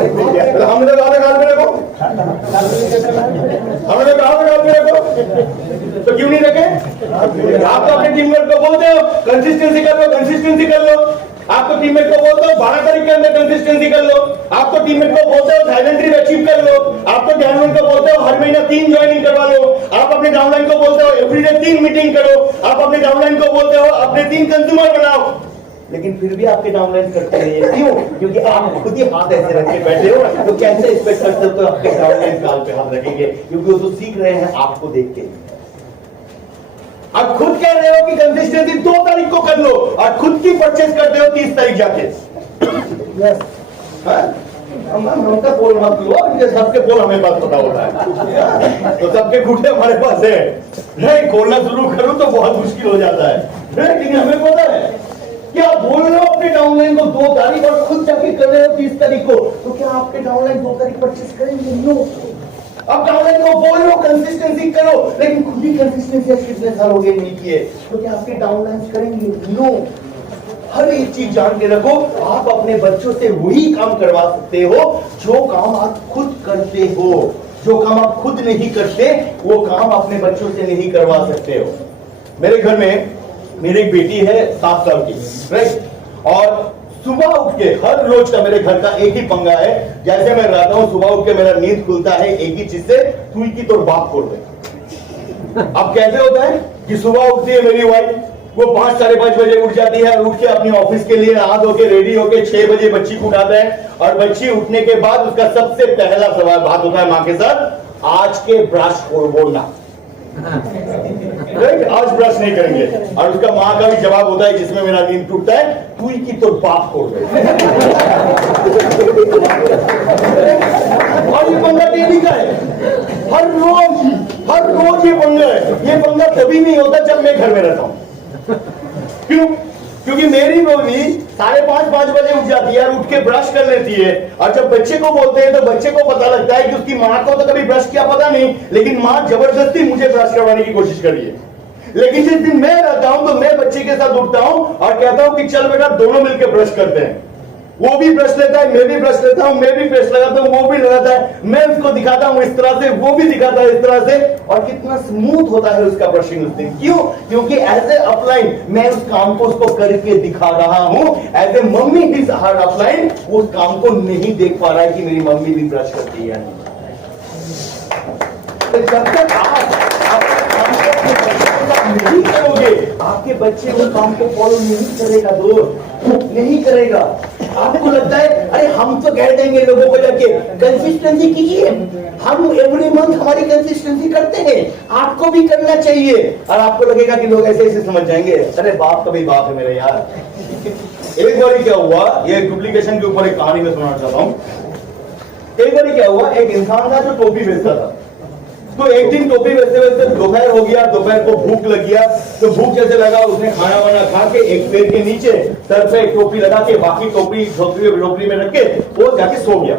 हमने तो कहा था गाल मेरे को, हमने कहा था गाल मेरे को, तो क्यों नहीं रखे? आप तो अपने टीममेट को बोलते हो कंसिस्टेंसी कर लो, कंसिस्टेंसी कर लो। आप तो टीममेट को बोलते हो 12 तारीख के अंदर कंसिस्टेंसी कर लो। आप तो टीममेट को बोलते हो थाईलैंड ट्रिप अचीव कर लो। आप तो डाउनलाइन को बोलते हो हर महीना 3 ज्वाइनिंग करवा लो। आप अपने डाउनलाइन को बोलते हो एवरीडे 3 मीटिंग करो। आप अपने डाउनलाइन को बोलते हो अपने 3 कंज्यूमर बनाओ, लेकिन फिर भी आपके डाउनलाइन करते रहिए। क्यों? क्योंकि आप खुद ही हाथ ऐसे रख के बैठे हो, तो कैसे एक्सपेक्ट करते हो तो आपके डाउनलाइन गाल पे हाथ रखेंगे? क्योंकि वो तो सीख रहे हैं आपको देख के। आप खुद कह रहे हो कि कंसिस्टेंसी 2 तारीख को कर लो और खुद की परचेज करते हो 30 तारीख जाके। हमका पोल मत लो, सबके पोल हमें बात पता होता है, तो सबके घुटे हमारे पास है। नहीं खोलना शुरू करूं तो बहुत मुश्किल हो जाता है, लेकिन हमें पता है क्या बोल रहे हो अपने डाउनलाइन को 2 तारीख और खुद जाके कर रहे हो 30 तारीख को, तो क्या आपके डाउनलाइन 2 तारीख परचेज करेंगे? नो। अब डाउनलाइन को बोल लो कंसिस्टेंसी करो, लेकिन खुद ही कंसिस्टेंसी कितने साल हो गए नहीं किए, तो क्या आपके डाउनलाइन करेंगे? नो। हर एक चीज जान के रखो, आप अपने बच्चों से वही काम करवा सकते हो जो काम आप खुद करते हो। जो काम आप खुद नहीं करते वो काम अपने बच्चों से नहीं करवा सकते हो। मेरे घर में मेरी एक बेटी है 7 साल की, राइट? और सुबह उठ के हर रोज का मेरे घर का एक ही पंगा है, जैसे मैं रहता हूं सुबह उठ के मेरा नींद खुलता है एक ही चीज से, तू की तो बाप खोल दे। अब कैसे होता है कि सुबह उठती है मेरी वाइफ, वो 5 साढ़े 5 बजे उठ जाती है और उठ के अपनी ऑफिस के लिए नहा धो के रेडी होके 6 बजे बच्ची को उठाता है, और बच्ची उठने के बाद उसका सबसे पहला सवाल बात होता है माँ के साथ, आज के ब्रश बोलना, आज ब्रश नहीं करेंगे। और उसका माँ का भी जवाब होता है जिसमें मेरा नींद टूटता है, तू की तो बाप खोल दे। और ये पंगा डेली का है, हर रोज ये पंगा है। ये पंगा कभी नहीं होता जब मैं घर में रहता हूं। क्यों? क्योंकि मेरी मम्मी 4:30-5 बजे उठ जाती है और उठ के ब्रश कर लेती है, और जब बच्चे को बोलते हैं तो बच्चे को पता लगता है कि उसकी माँ को तो कभी ब्रश किया पता नहीं, लेकिन माँ जबरदस्ती मुझे ब्रश करवाने की कोशिश कर रही है। लेकिन जिस दिन मैं रहता हूं तो मैं बच्चे के साथ उठता हूं और कहता हूं कि चल बेटा दोनों मिलकर ब्रश करते हैं। वो भी ब्रश लेता है, मैं भी ब्रश लेता हूं, मैं भी पेस्ट लगाता हूं, वो भी लगाता है, मैं उसको दिखाता हूं इस तरह से, वो भी दिखाता है इस तरह से, और कितना स्मूथ होता है उसका ब्रशिंग उस दिन। क्यों? क्योंकि एज ए अपलाइन मैं उस काम को उसको करके दिखा रहा हूं। As a mummy is her upline उस काम को नहीं देख पा रहा है कि मेरी मम्मी भी ब्रश करती है। तो जब तक आप नहीं करोगे, आपके बच्चे वो काम को फॉलो नहीं करेगा, नहीं करेगा। आपको लगता है अरे हम तो कह देंगे लोगों को जाके कंसिस्टेंसी कीजिए, हम एवरी मंथ हमारी कंसिस्टेंसी करते हैं, आपको भी करना चाहिए। और आपको लगेगा कि लोग ऐसे ऐसे समझ जाएंगे, अरे बाप का भी बाप है मेरे यार। एक बार क्या हुआ, ये डुप्लीकेशन के ऊपर एक कहानी में सुनाना चाहता हूँ। एक बार क्या हुआ, एक इंसान था जो टोपी बेचता था। तो एक दिन टोपी बेचते बेचते दोपहर हो गया, दोपहर को भूख लग गया, तो भूख जैसे लगा उसने खाना वाना खा के एक पेड़ के नीचे सर पे एक टोपी लगा के बाकी टोपी झोपड़ी में रख के वो जाके सो गया।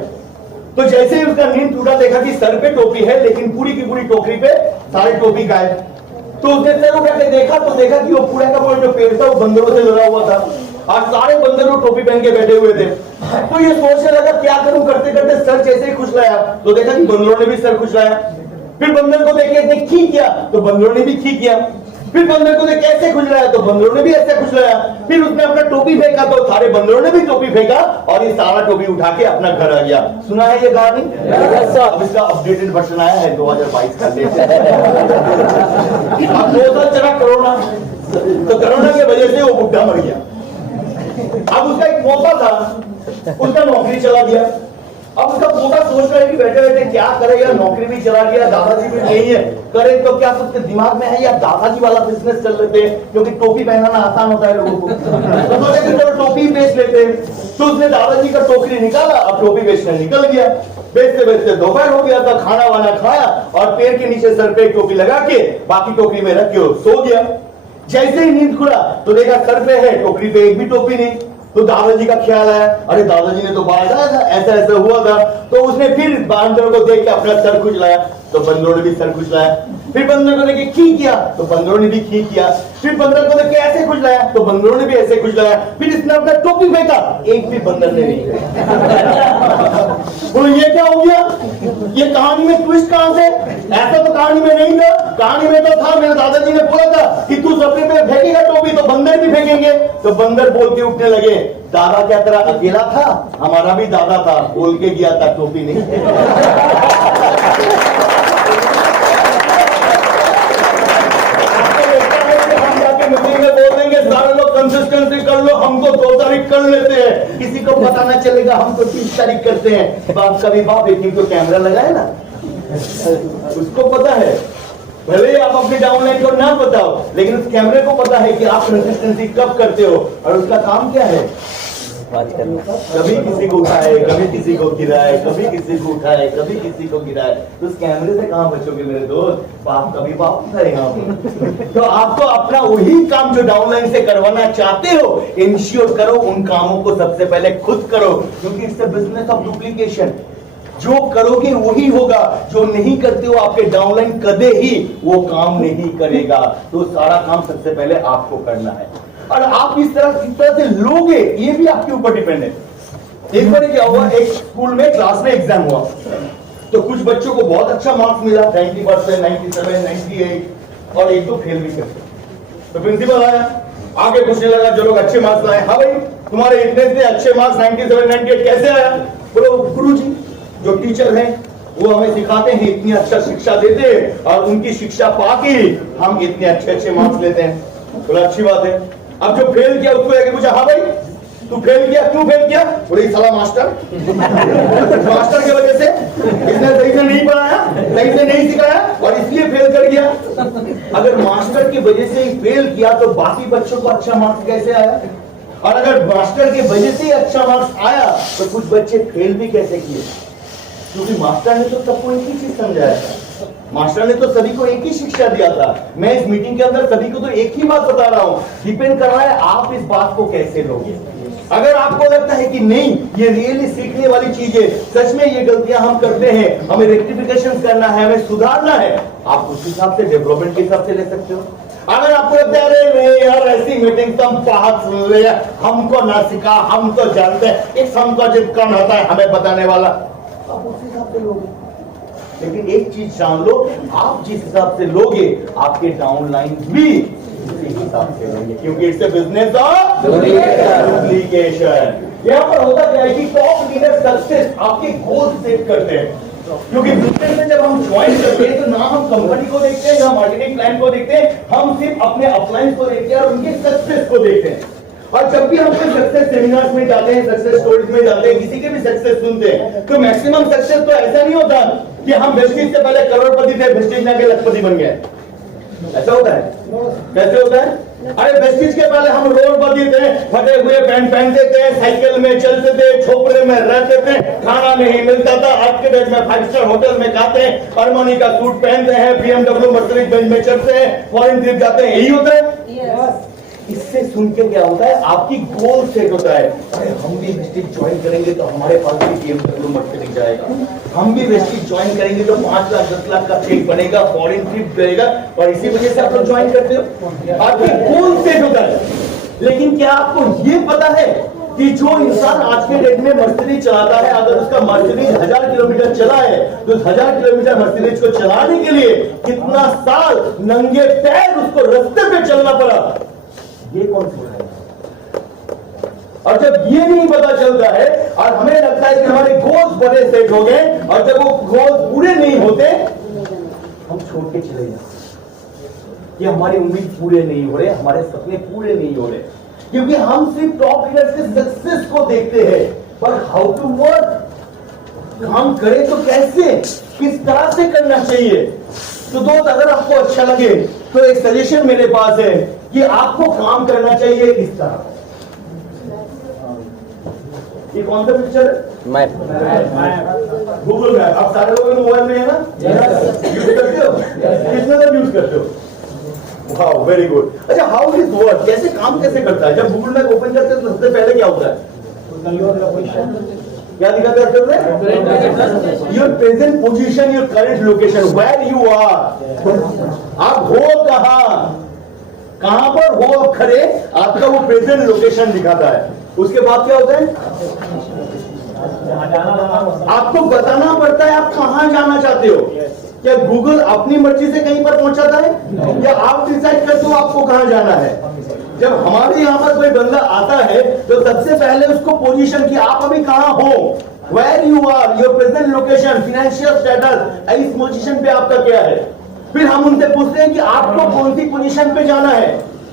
तो जैसे ही उसका नींद टूटा, देखा कि सर पे टोपी है लेकिन पूरी की पूरी टोकरी पे सारी टोपी गायब। तो उसने सर उठा के देखा तो देखा कि वो पूरा का पूरा जो पेड़ था वो बंदरों से लगा हुआ था और सारे बंदर वो टोपी पहन के बैठे हुए थे। तो ये सोचने लगा क्या करूं, करते करते सर जैसे ही खुशलाया तो देखा कि बंदरों ने भी सर खुशलाया। फिर बंदर को देखे इसने खी किया तो बंदरों ने भी खी किया। फिर बंदर को देख कैसे खुशलाया तो बंदरों ने भी ऐसे खुशलाया। फिर उसने अपना टोपी फेंका तो सारे बंदरों ने भी टोपी फेंका और ये सारा टोपी उठा के अपना घर आ गया। सुना है ये कहानी? अब इसका अपडेटेड वर्जन आया है 2022 का। अब 2 साल चला कोरोना, तो कोरोना की वजह से वो बुढ़ा मर गया। अब उसका एक पोता था, उसका नौकरी चला गया। अब उसका पोता सोच रहा है कि बैठे बैठे क्या करेगा, नौकरी भी चला गया, दादाजी भी नहीं है, करे तो क्या उसके दिमाग में है या दादाजी वाला बिजनेस चल लेते हैं क्योंकि टोपी पहनाना आसान होता है लोगों को। तो सोचे कि चलो टोपी बेच लेते हैं। तो उसने दादाजी का टोकरी निकाला, अब टोपी बेचने निकल गया। बेचते बेचते दोपहर हो गया था, खाना वाना खाया और पेड़ के नीचे सर पे टोपी लगा के बाकी टोकरी में रख के सो गया। जैसे ही नींद खुला तो देखा सर पे है, टोकरी पे एक भी टोपी नहीं। तो दादाजी का ख्याल आया, अरे दादाजी ने तो बताया था ऐसा ऐसा हुआ था। तो उसने फिर बंदरों को देख के अपना सर खुजलाया तो बंदरों ने भी सर खुजलाया। फिर बंदरों को देख के खी किया तो बंदरों ने भी खी किया। फिर बंदर को देख के ऐसे खुजलाया तो बंदरों ने भी ऐसे खुजलाया। फिर इसने अपना टोपी फेंका, एक भी बंदर ने नहीं। ये कहानी में ट्विस्ट कहां से? ऐसा तो कहानी में नहीं था। कहानी में तो था, मेरे दादाजी ने बोला था कि तू सबके पे फेंकेगा टोपी तो बंदर भी फेंकेंगे। तो बंदर बोल के उठने लगे। दादा क्या तेरा अकेला था? हमारा भी दादा था, बोल के गया था, टोपी नहीं। बोल देंगे सारे लोग कंसिस्टेंसी कर लो, हम तो 2 तारीख कर लेते हैं, किसी को पता ना चलेगा, हम तो 30 तारीख करते हैं। बाप का भी बाप, एक तो कैमरा लगा है ना, उसको पता है। भले आप अपने डाउनलाइन को ना बताओ, लेकिन उस कैमरे को पता है कि आप कंसिस्टेंसी कब करते हो। और उसका काम क्या है? बात करना। कभी किसी को उठाए, कभी किसी को गिराए, कभी किसी को उठाए, कभी किसी को गिराए। तो उस कैमरे से कहां बचोगे मेरे दोस्त? बाप कभी बाप करेगा। तो आपको अपना वही काम जो डाउनलाइन से करवाना चाहते हो, इंश्योर करो उन कामों को सबसे पहले खुद करो, क्योंकि it's a business of duplication. जो करोगे वही होगा, जो नहीं करते हो आपके डाउनलाइन कदे ही वो काम नहीं करेगा। तो सारा काम सबसे पहले आपको करना है, और आप इस तरह से लोगे, ये भी आपके ऊपर डिपेंड है। एक बार क्या हुआ, एक स्कूल में क्लास में एग्जाम हुआ, तो कुछ बच्चों को बहुत अच्छा मार्क्स मिला, 90%, 97, 98, और एक तो फेल भी कर गए। तो प्रिंसिपल आया, आगे पूछने लगा जो लोग अच्छे मार्क्स लाए, हाँ भाई तुम्हारे इतने अच्छे मार्क्स 97, 98 कैसे आया? बोलो गुरुजी जो टीचर हैं वो हमें सिखाते हैं, इतनी अच्छा शिक्षा देते हैं, और उनकी शिक्षा पाके हम इतने अच्छे मार्क्स लेते हैं। बोला अच्छी बात है। अब जो फेल किया उसको आगे पूछा, हाँ भाई तू फेल किया, क्यों फेल किया? बोले साला मास्टर मास्टर की वजह से, इसने सही से नहीं पढ़ाया, सही से नहीं सिखाया, और इसलिए फेल कर गया। अगर मास्टर की वजह से ही फेल किया तो बाकी बच्चों को अच्छा मार्क्स कैसे आया? और अगर मास्टर की वजह से ही अच्छा मार्क्स आया तो कुछ बच्चे फेल भी कैसे किए? क्योंकि मास्टर ने तो सबको एक ही चीज समझाया था, मास्टर ने तो सभी को एक ही शिक्षा दिया था। मैं इस मीटिंग के अंदर सभी को तो एक ही बात बता रहा हूं, डिपेंड कर रहा है आप इस बात को कैसे लोगे। अगर आपको लगता है कि नहीं ये रियली सीखने वाली चीज है, सच में ये गलतियां हम करते हैं, हमें रेक्टिफिकेशन करना है, हमें सुधारना है, आप उस हिसाब से डेवलपमेंट के हिसाब से ले सकते हो। अगर आपको लगता है अरे नहीं यार ऐसी मीटिंग तो हम बाहर सुन रहे हैं, हमको ना सिखा, हम तो जानते हैं, इस हमको जब कौन होता है हमें बताने वाला, आप उस हिसाब से लोगे। लेकिन एक चीज जान लो, आप जिस हिसाब से लोगे आपके डाउनलाइन भी उसी हिसाब से लेंगे, क्योंकि it's a business of duplication. यहाँ पर होता क्या है कि टॉप लीडर सक्सेस आपके गोल सेट करते हैं, क्योंकि बिजनेस में जब हम ज्वाइन करते हैं तो ना हम कंपनी को देखते हैं ना मार्केटिंग प्लान को देखते हैं, हम सिर्फ अपने अपलाइन को देखते हैं और उनके सक्सेस को देखते हैं। और जब भी हम कोई सक्सेस सेमिनार्स में जाते हैं, सक्सेस स्टोरीज में जाते हैं, किसी के भी सक्सेस सुनते हैं, तो मैक्सिमम सक्सेस तो ऐसा नहीं होता कि हम वेस्टिज से पहले करोड़पति थे, वेस्टिज जाके लखपति बन गए। ऐसा होता है? कैसे होता है? अरे वेस्टिज के पहले हम रोडपति थे, फटे हुए पैंट पहनते थे, साइकिल में चलते थे, झोपड़े में रहते थे, खाना नहीं मिलता था, आज के डेट में 5 स्टार होटल में खाते हैं, अरमानी का सूट पहनते हैं, BMW मर्सिडीज बेंज में चढ़ते हैं, फॉरेन ट्रिप जाते हैं, यही होता है। इससे सुन के क्या होता है, आपकी गोल सेट होता है, अरे हम भी वेस्टिज ज्वाइन करेंगे तो हमारे पास भी BMW मर्सिडीज जाएगा, हम भी वेस्टिज ज्वाइन करेंगे तो 5 लाख 10 लाख का चेक बनेगा, फॉरेन ट्रिप करेगा, और इसी वजह से आप लोग ज्वाइन करते हो। आपकी गोल सेट होता है। लेकिन क्या आपको ये पता है कि जो इंसान आज के डेट में मर्सिडीज चलाता है, अगर उसका मर्सिडीज 1000 किलोमीटर चला है तो 1000 किलोमीटर मर्सिडीज को चलाने के लिए कितना साल नंगे पैर उसको रास्ते पे चलना पड़ा, ये कौन सिखाएगा? और जब ये नहीं पता चलता है और हमें लगता है कि हमारे गोल्स बड़े सेट हो गए, और जब वो गोल्स पूरे नहीं होते हम छोड़ के चले जाते, कि हमारी उम्मीद पूरे नहीं हो रहे, हमारे सपने पूरे नहीं हो रहे, क्योंकि हम सिर्फ टॉप लीडर्स के सक्सेस को देखते हैं, पर हाउ टू वर्क, काम करें तो कैसे, किस तरह से करना चाहिए। तो दोस्त अगर आपको अच्छा लगे तो एक सजेशन मेरे पास है कि आपको काम करना चाहिए इस तरह। ये कौन सा पिक्चर है? Map, Google map. आप सारे लोग मोबाइल में है ना, यूज करते हो? कितने लोग यूज करते हो? वाह वेरी गुड। अच्छा हाउ दिस वर्क, कैसे काम कैसे करता है? जब गूगल मैप ओपन करते हैं तो सबसे पहले क्या होता है? क्या दिखाते हैं? Your present position, your current location, where you are, आप हो कहां पर हो खड़े, आपका वो प्रेजेंट लोकेशन दिखाता है। उसके बाद क्या होता है? आपको बताना पड़ता है आप कहां जाना चाहते हो। क्या गूगल अपनी मर्जी से कहीं पर पहुंचाता है या आप डिसाइड करते हो आपको कहां जाना है? जब हमारे यहाँ पर कोई बंदा आता है तो सबसे पहले उसको पोजीशन की आप अभी कहां हो, where you are, your present location, financial status, इस पोजीशन पे आपका क्या है। फिर हम उनसे पूछते हैं कि आपको कौन सी पोजीशन पे जाना है।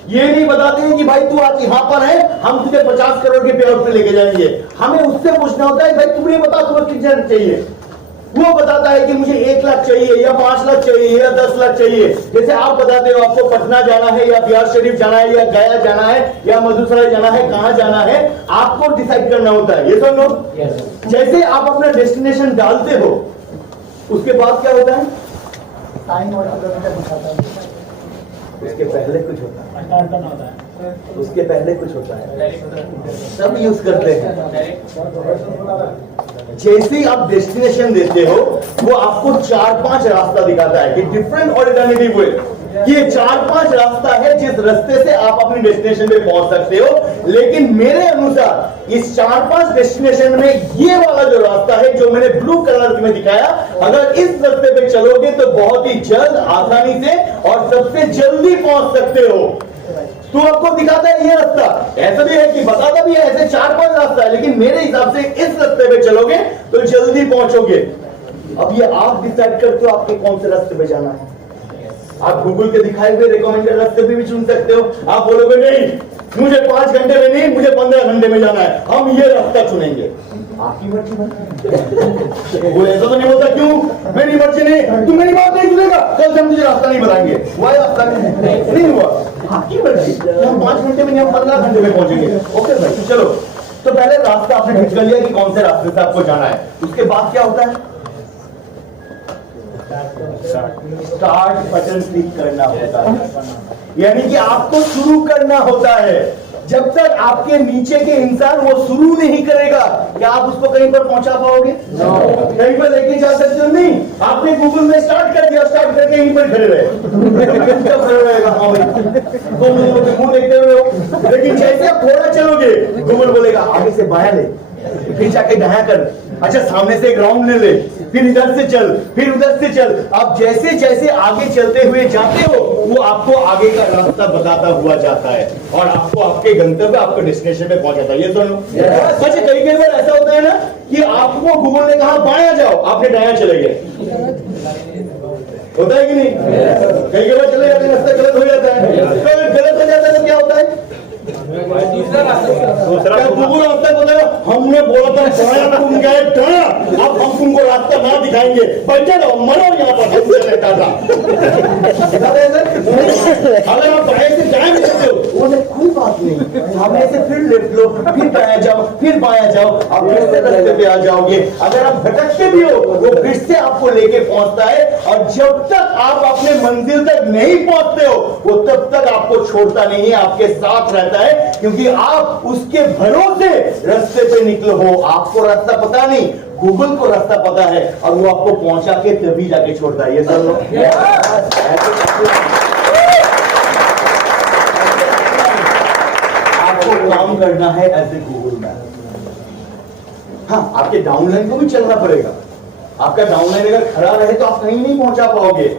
ये नहीं बताते हैं कि भाई तू आज यहाँ पर है, हम तुझे 50 करोड़ के पे आउट पे लेके जाएंगे। हमें उससे पूछना होता है भाई तू ये बता तुम्हें कितना चाहिए। वो बताता है कि मुझे 1 लाख चाहिए या 5 लाख चाहिए या 10 लाख चाहिए। जैसे आप बताते हो आपको पटना जाना है या बिहार शरीफ जाना है या गया जाना है या मधुसराय जाना है, कहां जाना है आपको डिसाइड करना होता है। ये सब लोग जैसे आप अपना डेस्टिनेशन डालते हो उसके बाद क्या होता है, टाइम और किलोमीटर दिखाता है। उसके पहले कुछ होता है, उसके पहले कुछ होता है, सब यूज करते हैं। जैसे ही आप डेस्टिनेशन देते हो वो आपको 4-5 रास्ता दिखाता है कि डिफरेंट ऑल्टरनेटिव वे, ये 4-5 रास्ता है जिस रास्ते से आप अपनी डेस्टिनेशन पे पहुंच सकते हो। लेकिन मेरे अनुसार इस 4-5 डेस्टिनेशन में ये वाला जो रास्ता है जो मैंने ब्लू कलर में दिखाया, अगर इस रास्ते पे चलोगे तो बहुत ही जल्द, आसानी से और सबसे जल्दी पहुंच सकते हो। तो आपको दिखाता है ये रास्ता, ऐसा भी है कि बताता भी है ऐसे 4-5 रास्ता है, लेकिन मेरे हिसाब से इस रास्ते पे चलोगे तो जल्दी पहुंचोगे। अब ये आप डिसाइड करते हो आपके कौन से रास्ते पे जाना है। आप गूगल के दिखाए हुए रिकमेंडेड रास्ते पे भी चुन सकते हो। आप बोलोगे नहीं मुझे 5 घंटे में नहीं, मुझे 15 घंटे में जाना है, हम ये रास्ता चुनेंगे। आपकी मर्जी है। वो ऐसा तो नहीं होता, क्यों मेरी मर्जी नहीं, तू मेरी बात नहीं सुनेगा, कल से मुझे रास्ता नहीं बताएंगे, वह रास्ता नहीं हुआ। आपकी मर्जी, हम 5 घंटे में नहीं, हम 15 घंटे में पहुंचेंगे। ओके भाई चलो। तो पहले रास्ता आपने ठीक कर लिया कि कौन से रास्ते से आपको जाना है। उसके बाद क्या होता है, स्टार्ट बटन क्लिक करना होता है, यानी कि आपको शुरू करना होता है। जब तक आपके नीचे के इंसान वो शुरू नहीं करेगा, क्या आप उसको कहीं पर पहुंचा पाओगे? कहीं पर लेके जा सकते हो नहीं। आपने गूगल में स्टार्ट कर दिया, स्टार्ट करके यहीं पर खड़े रहे, खड़े रहेगा हाँ भाई, मुंह देखते हुए हो। लेकिन जैसे आप थोड़ा चलोगे गूगल बोलेगा आगे से बायां ले, फिर जाके दायां कर, अच्छा सामने से एक राउंड ले, फिर इधर से चल, फिर उधर से चल। आप जैसे जैसे आगे चलते हुए जाते हो वो आपको आगे का रास्ता बताता हुआ जाता है और आपको आपके गंतव्य, आपके डेस्टिनेशन पे पहुंचाता है। ये सुनो। अच्छा कई बार ऐसा होता है ना कि आपको गूगल ने कहा बायां जाओ, आपने दायां चले गए, होता है कि नहीं? कई बार चले जाते हैं, रास्ता गलत हो जाता है। गलत हो जाता है तो क्या होता है, दूसरा गूगल रास्ता बताया, हमने बोला था बायां, तुम गए दायां, अब हम तुमको रास्ता ना दिखाएंगे, बैठे रहो मरो यहाँ पर। अगर आप बाएं से दाएं भी सकते हो बोले कोई बात नहीं, सामने से फिर लेफ्ट लो, फिर दायां जाओ, फिर बायां जाओ, आप फिर से रास्ते पे आ जाओगे। अगर आप भटकते भी हो वो फिर से आपको लेके पहुंचता है और जब तक आप अपने मंजिल तक नहीं पहुंचते हो वो तब तक आपको छोड़ता नहीं है, आपके साथ रहता है, क्योंकि आप उसके भरोसे रास्ते पे निकले हो। आपको रास्ता पता नहीं, गूगल को रास्ता पता है और वो आपको पहुंचा के तभी जाके छोड़ता है। ये सब लोग आपको काम करना है एज ए गूगल मैप। हाँ आपके डाउनलाइन को भी चलना पड़ेगा। आपका डाउनलाइन अगर खड़ा रहे तो आप कहीं नहीं पहुंचा पाओगे,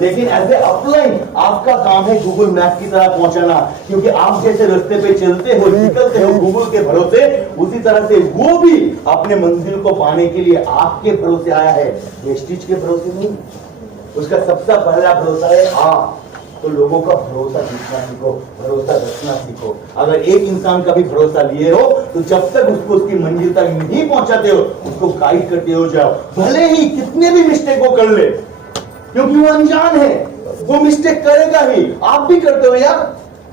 लेकिन एज ए अपलाइन आपका काम है गूगल मैप की तरह पहुंचाना, क्योंकि आप जैसे रास्ते पे चलते हो, निकलते हो गूगल के भरोसे, उसी तरह से वो भी अपने मंजिल को पाने के लिए आपके भरोसे आया है, वेस्टिज के भरोसे नहीं। उसका सबसे पहला भरोसा है आप। तो लोगों का भरोसा जीतना सीखो, भरोसा रखना सीखो। अगर एक इंसान का भी भरोसा लिए हो तो जब तक उसको उसकी मंजिल तक नहीं पहुंचाते हो उसको गाइड करते हो जाओ, भले ही कितने भी मिस्टेक वो कर ले, क्योंकि वो अनजान है, वो मिस्टेक करेगा ही। आप भी करते हो यार,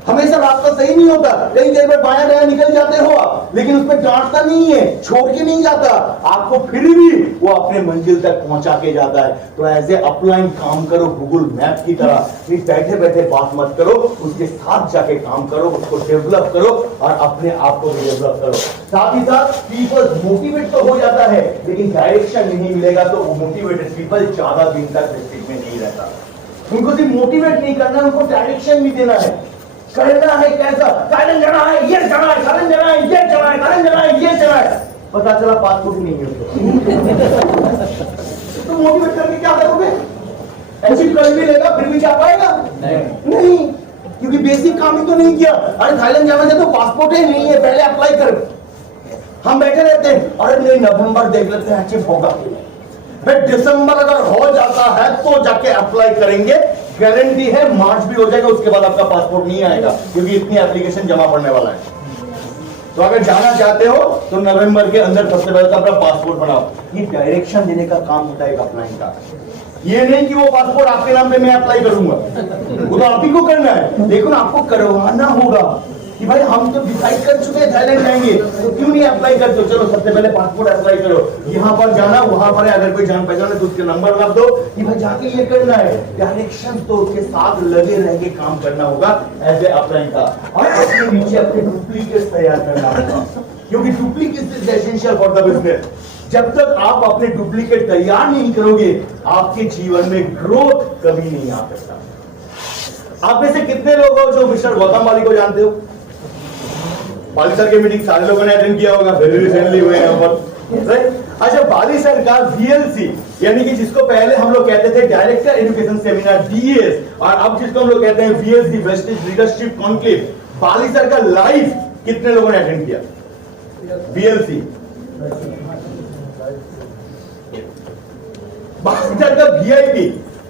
हमेशा रास्ता सही नहीं होता, कई बार बायां दायां निकल जाते हो आप, लेकिन उसमें डांटता नहीं है, छोड़ के नहीं जाता आपको, फिर भी वो अपने मंजिल तक पहुंचा के जाता है। तो एज ए अपलाइन काम करो गूगल मैप की तरह, बैठे बैठे बात मत करो, उसके साथ जाके काम करो, उसको डेवलप करो और अपने आप को भी डेवलप करो। साथ ही साथ पीपल मोटिवेट तो हो जाता है, लेकिन डायरेक्शन नहीं मिलेगा तो मोटिवेटेड पीपल ज्यादा दिन तक डिस्ट्रिक्ट में नहीं रहता। उनको सिर्फ मोटिवेट नहीं करना, उनको डायरेक्शन भी देना है, करना है कैसा, कारण जाना है, ये जाना है, कारण जाना है, ये जाना है, कारण जाना है, ये जाना है। पता चला पासपोर्ट ही नहीं है तो मोटिवेट करके क्या करोगे? अचीव कर भी लेगा फिर भी जा पाएगा नहीं, क्योंकि बेसिक काम ही तो नहीं किया। अरे थाईलैंड जाना चाहते तो पासपोर्ट ही नहीं है, पहले अप्लाई कर। हम बैठे रहते हैं, अरे नहीं नवंबर देख लेते हैं अचीव होगा, फिर दिसंबर अगर हो जाता है तो जाके अप्लाई करेंगे, गारंटी है मार्च भी हो जाएगा, उसके बाद आपका पासपोर्ट नहीं आएगा क्योंकि इतनी एप्लीकेशन जमा पड़ने वाला है। तो अगर जाना चाहते हो तो नवंबर के अंदर सबसे पहले तो अपना पासपोर्ट बनाओ। ये डायरेक्शन देने का काम होता है अप्लाई का, ये नहीं कि वो पासपोर्ट आपके नाम पे मैं अप्लाई करूंगा, वो तो आप ही को करना है, लेकिन आपको करवाना होगा कि भाई हम तो डिसाइड कर चुके हैं थाईलैंड जाएंगे तो क्यों नहीं अप्लाई करते हो, चलो सबसे पहले पासपोर्ट अप्लाई करो, यहाँ पर जाना वहां पर है, अगर कोई जान पहचान है तो उसके नंबर रख दो कि भाई जाके ये करना है। डायरेक्शन तो उसके साथ लगे रह के काम करना होगा एज ए अप्लाई का, और अपने नीचे अपने डुप्लीकेट तैयार करना होगा, क्योंकि duplicate is essential for the business. जब तक आप अपने डुप्लीकेट तैयार नहीं करोगे आपके जीवन में ग्रोथ कभी नहीं आ सकता। आप में से कितने लोग हो जो मिस्टर गौतम वाली को जानते हो? बाली सर की मीटिंग सारे लोगों ने अटेंड किया होगा, वेरी रिसेंटली हुए हैं पर। अच्छा, बाली सर का VLC यानी कि जिसको पहले हम लोग कहते थे डायरेक्टर एजुकेशन सेमिनार DES, और अब जिसको हम लोग कहते हैं VSD wastage leadership conclave, Bali sir का लाइव कितने लोगों ने अटेंड किया? VLC बाली सर का VIP,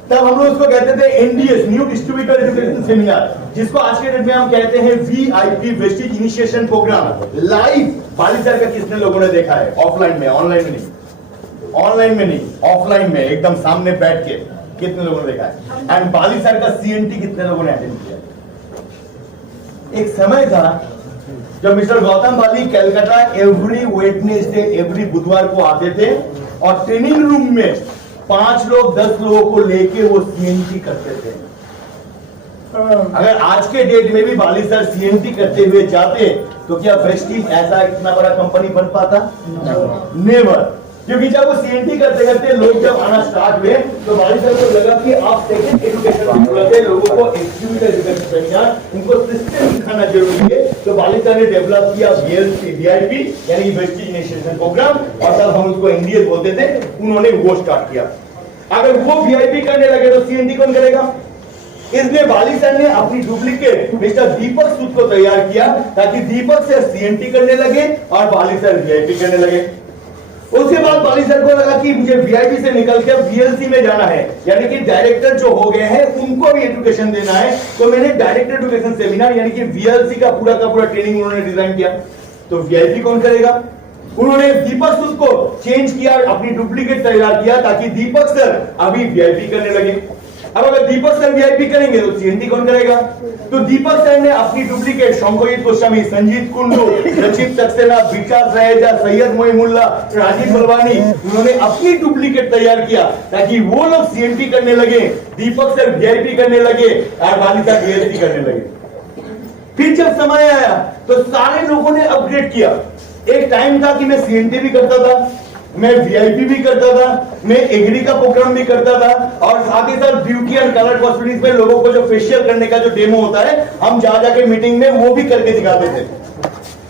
तब हम लोग उसको कहते थे NDS new distributor education seminar, जिसको आज के डेट में हम कहते हैं VIP wastage initiation program. Live Bali sir का कितने लोगों ने देखा है? ऑफलाइन में, ऑनलाइन में नहीं, ऑनलाइन में नहीं, ऑफलाइन में एकदम सामने बैठ के कितने लोगों ने देखा है? एंड बाली सर का CNT कितने लोगों ने अटेंड किया? एक समय था जब मिस्टर गौतम बाली कलकत्ता एवरी वेडनेसडे एवरी बुधवार को आते थे और ट्रेनिंग रूम में 5 लोग 10 लोगों को लेके वो CNT करते थे। अगर आज के डेट में भी बाली सर CNT करते हुए जाते तो क्या वेस्टीज ऐसा इतना बड़ा कंपनी बन पाता? नेवर। क्योंकि जब वो CNT करते करते लोग जब आना स्टार्ट हुए तो बाली सर को लगा कि आप सेकंड एजुकेशन बोलते लोगों को एक्सक्यूटिव एजुकेशन सेमिनार, उनको सिस्टम सिखाना जरूरी है। तो बाली सर ने डेवलप किया VLC VIP यानी वेस्टेज इनिशिएशन प्रोग्राम, और तब हम उसको NDS बोलते थे, उन्होंने वो स्टार्ट किया। अगर वो VIP करने लगे तो CNT कौन करेगा? इसलिए बाली सर ने अपनी डुप्लीकेट मिस्टर दीपक सूद को तैयार किया ताकि दीपक से CNT करने लगे और बाली सर VIP करने लगे। उसके बाद बाली सर को लगा कि मुझे VIP से निकल के VLC में जाना है, यानी कि डायरेक्टर जो हो गए हैं उनको भी एजुकेशन देना है। तो मैंने डायरेक्टर एजुकेशन सेमिनार यानी कि VLC का पूरा ट्रेनिंग उन्होंने डिजाइन किया। तो VIP कौन करेगा? उन्होंने दीपक सूद को चेंज किया, अपनी डुप्लीकेट तैयार किया ताकि दीपक सर अभी VIP करने लगे। अब अगर दीपक सर VIP करेंगे तो CNT कौन करेगा? तो दीपक सर ने अपनी डुप्लीकेट शंकोजित गोस्वामी, संजीत कुंडू, रचित सक्सेना, विकास रहेजा, सैयद मोइमुल्ला, राजीव बलवानी, उन्होंने अपनी डुप्लीकेट तैयार किया ताकि वो लोग CNT करने लगे, दीपक सर VIP करने लगे और बाली सर VLC करने लगे। फिर जब समय आया तो सारे लोगों ने अपग्रेड किया। एक टाइम था कि मैं CNT भी करता था, मैं VIP भी करता था, मैं एग्री का प्रोग्राम भी करता था, और साथ ही साथ ब्यूटी एंड कलर कॉस्मेटिक्स में लोगों को जो फेशियल करने का जो डेमो होता है हम जा जाके मीटिंग में वो भी करके दिखाते थे।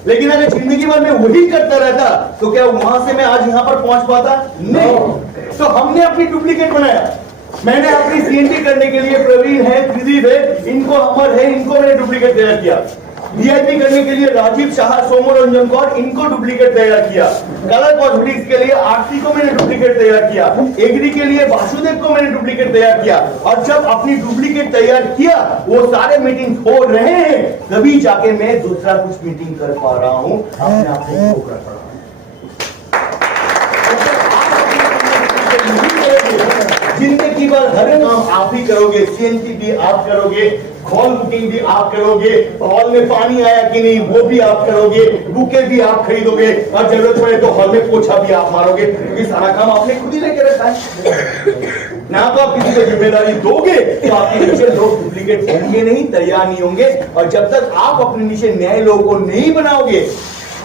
लेकिन अगर जिंदगी भर में वही करता रहता तो क्या वहां से मैं आज यहां पर पहुंच पाता? नहीं। तो हमने अपनी डुप्लीकेट बनाया। मैंने अपनी CNT करने के लिए प्रवीण है, त्रिदीप है, इनको अमर है, इनको मैंने डुप्लीकेट तैयार किया। VIP करने के लिए राजीव शाह, सोमो रंजन कौर, इनको डुप्लीकेट तैयार किया। कलर कॉस्मेटिक्स के लिए आरती को मैंने डुप्लीकेट तैयार किया। एग्री के लिए वासुदेव को मैंने डुप्लीकेट तैयार किया। और जब अपनी डुप्लीकेट तैयार किया वो सारे मीटिंग हो रहे हैं तभी जाके मैं दूसरा कुछ मीटिंग कर पा रहा हूं, अपने आप को कर पा रहा हूं। जिंदगी भर हर काम आप ही करोगे, CNT भी आप करोगे, हॉल बुकिंग भी आप करोगे, हॉल में पानी आया कि नहीं वो भी आप करोगे, बुके भी आप खरीदोगे, और जरूरत पड़े तो हॉल में पोछा भी आप मारोगे, क्योंकि सारा काम आपने खुद ही लेके रखा है। ना तो आप किसी को जिम्मेदारी दोगे तो आपके नीचे लोग डुप्लीकेट होंगे नहीं, तैयार नहीं होंगे, और जब तक आप अपने नीचे नए लोगों को नहीं बनाओगे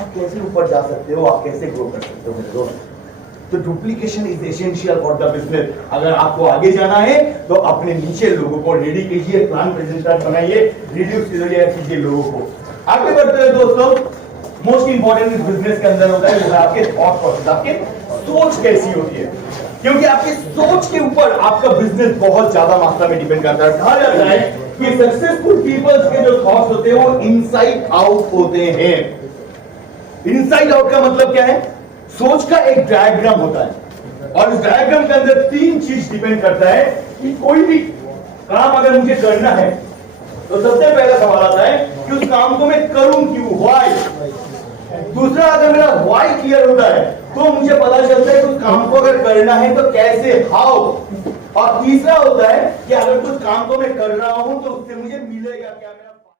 आप कैसे ऊपर जा सकते हो, आप कैसे ग्रो कर सकते हो मेरे दोस्त। तो duplication is essential for the business. अगर आपको आगे जाना है तो अपने नीचे लोगों को रेडी कीजिए, प्लान प्रेजेंटर बनाइए, रिड्यूस कीजिए लोगों को। आगे बढ़ते हैं दोस्तों, मोस्ट इंपॉर्टेंट इस बिजनेस के अंदर होता है वो है आपके थॉट प्रोसेस, आपके सोच कैसी होती है, क्योंकि आपकी सोच के ऊपर आपका बिजनेस बहुत ज्यादा मात्रा में डिपेंड करता है। कहा जाता है कि सक्सेसफुल पीपल्स के जो थॉट्स होते हैं वो इनसाइड आउट होते हैं। इनसाइड आउट का मतलब क्या है? सोच का एक डायग्राम होता है और इस डायग्राम के अंदर तीन चीज डिपेंड करता है कि कोई भी काम अगर मुझे करना है तो सबसे पहला सवाल आता है कि उस काम को मैं करूं क्यों, व्हाई। दूसरा, अगर मेरा व्हाई क्लियर होता है तो मुझे पता चलता है कि उस काम को अगर करना है तो कैसे, हाउ। और तीसरा होता है कि अगर कुछ काम को मैं कर रहा हूं तो उससे मुझे मिलेगा क्या।